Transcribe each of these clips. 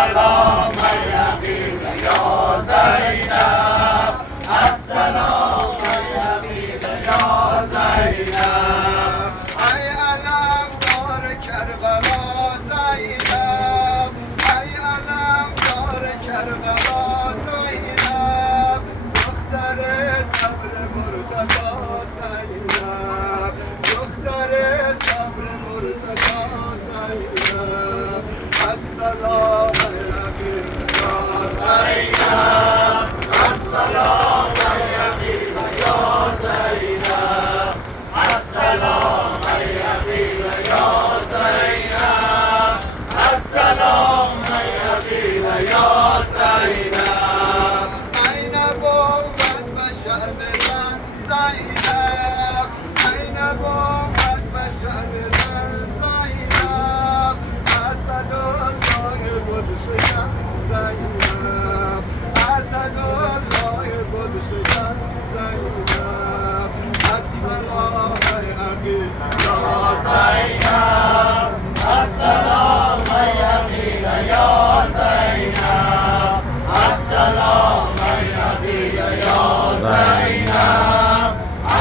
السلام يقين يا زينب، السلام يقين يا زينب. ای علمدار کربلا زینب، ای علمدار کربلا زینب، دختر صبر مرتضی زینب، دختر صبر مرتضی زینب. السلام یقین یا زینب، السلام يقين يا زينب، السلام يقين يا زينب، السلام يقين يا زينب. این بود به شأن زن زینب، این بود به شأن زن زینب. اسدالله بود شکن زینب، اسدالله بود شکن زینب. السلام یقین یا زينب، السلام يقين يا زينب، السلام يقين يا زينب،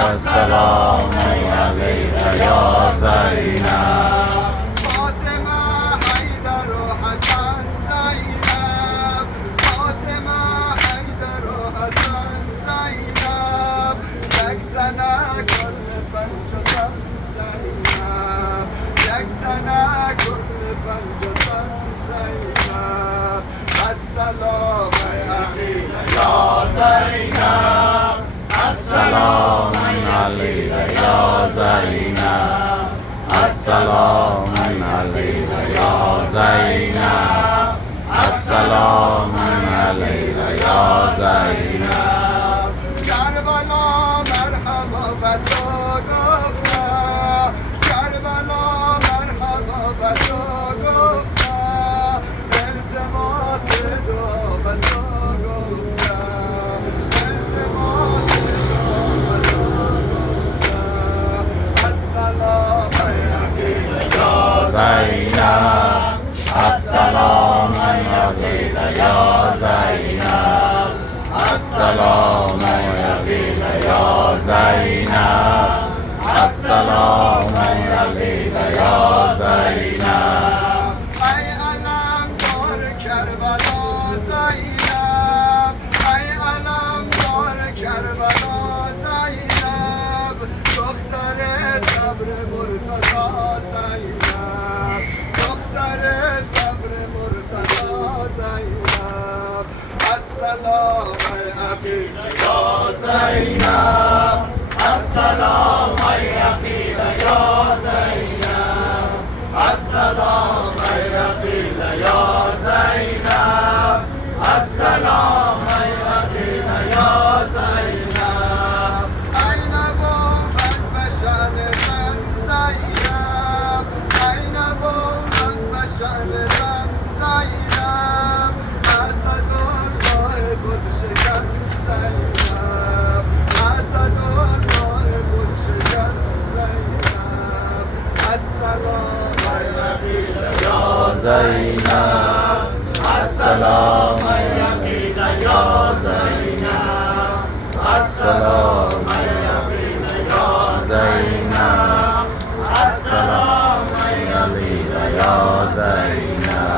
السلام يقين يا زينب. فاطمه حیدر و حسن زینب، فاطمه حیدر و حسن زینب. یک تنه کل پنج و تن زینب، یک تنه کل پنج و تن زینب. السلام یقین يا زينب، السلام عليك يا زينب، السلام عليك يا زينب، السلام عليك يا زينب. کربلا مرحبا به تو گفتم، کربلا مرحبا به تو گفتم. التماس دعا به تو گفتم، التماس دعا به تو گفتم. السلام یقین يا زينب، السلام عليك يا زينب، السلام عليك يا زينب، السلام عليك يا زينب. ای علمدار کربلا زینب، ای علمدار کربلا زینب. دختر صبر مرتضی زینب، دختر صبر مرتضی زینب. السلام یقین يا زينب، السلام يقين يا زينب، السلام يقين يا زينب، السلام يقين يا زينب. این بود به شأن زن زینب، این بود به شأن زن زینب. اسدالله بود شکن زینب، اسدالله بود شکن زینب. السلام یقین يا زينب، السلام يقين يا زينب، السلام يقين يا زينب، السلام يقين يا زينب.